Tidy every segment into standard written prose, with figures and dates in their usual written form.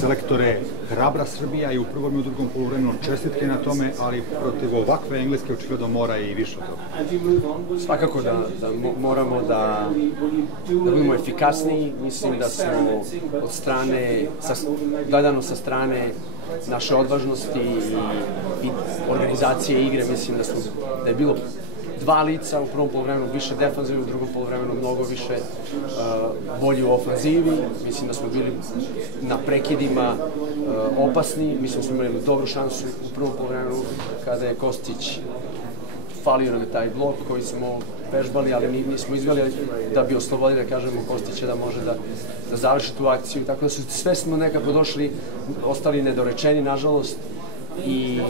Selektore, hrabra Srbija i u prvom i u drugom poluvremenu, čestitke na tome, ali protiv ovakve Engleske očigledno mora i više od toga. Svakako da moramo da budemo efikasniji. Mislim da smo od strane, gledano sa strane naše odvažnosti i organizacije igre, mislim da je bilo dva lica u prvom poluvremenu, više defanzivi, u drugom poluvremenu mnogo više bolji u ofanzivi. Mislim da smo bili na prekidima opasni, mislim da smo imali dobru šansu u prvom poluvremenu kada je Kostić falio nam je taj blok koji smo vežbali, ali nismo izveli da bi oslobodili, da kažemo, Kostića da može da završi tu akciju. Tako da su sve smo nekako došli, ostali nedorečeni, nažalost, i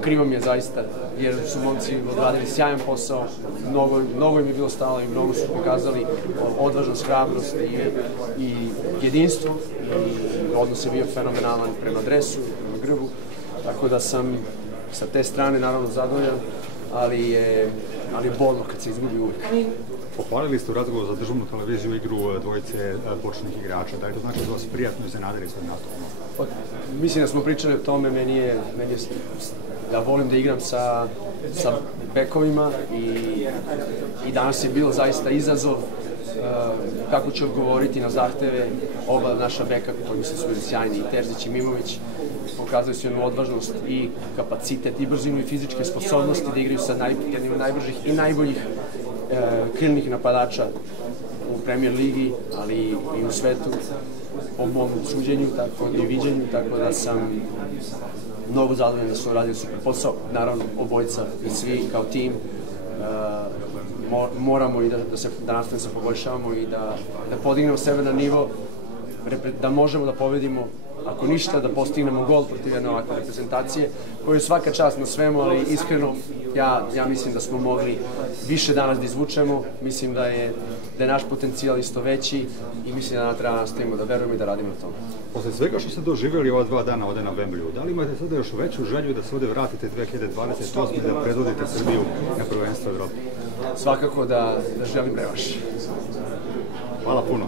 krivo mi je zaista, jer su momci odradili sjajan posao, mnogo im je bilo stalo i mnogo su pokazali odvažnost, hrabrost i jedinstvo. Odnos je bio fenomenalan prema dresu, prema grbu, tako da sam sa te strane naravno zadovoljan, ali je bolno kad se izgubi uvijek. Pohvalili ste u razgovoru za državnu televiziju igru dvojice početnih igrača. Da je to znači da vas prijatno iznenadili svojim nastupom? Mislim da smo pričali o tome, meni je da volim da igram sa bekovima i danas je bilo zaista izazov kako će odgovoriti na zahteve oba naša beka, koji mislim su bili sjajni, i Terzić i Mimović. Pokazali su jednu odvažnost i kapacitet i brzinu i fizičke sposobnosti da igraju sa jednim od najbržih i najboljih krilnih napadača u Premier ligi, ali i u svetu, po mom suđenju i viđenju, tako da sam mnogo zadovoljan da su radili super posao. Naravno, obojica i svi kao tim moramo i da nastavimo se poboljšavamo i da podignemo sebe na nivo da možemo da pobedimo, ako ništa, da postignemo gol protiv jedne ovakve reprezentacije, koju je svaka čast na svemu, ali iskreno ja mislim da smo mogli više danas da izvučemo. Mislim da je naš potencijal isto veći i mislim da treba nastavimo da verujemo i da radimo na tome. Posle svega što ste doživjeli ova 2 dana ovde na Wembleyu, da li imate sada još veću želju da se ovde vratite 2028. da predvodite Srbiju na prvenstvo Evrope? Svakako da želim revanš. Hvala puno.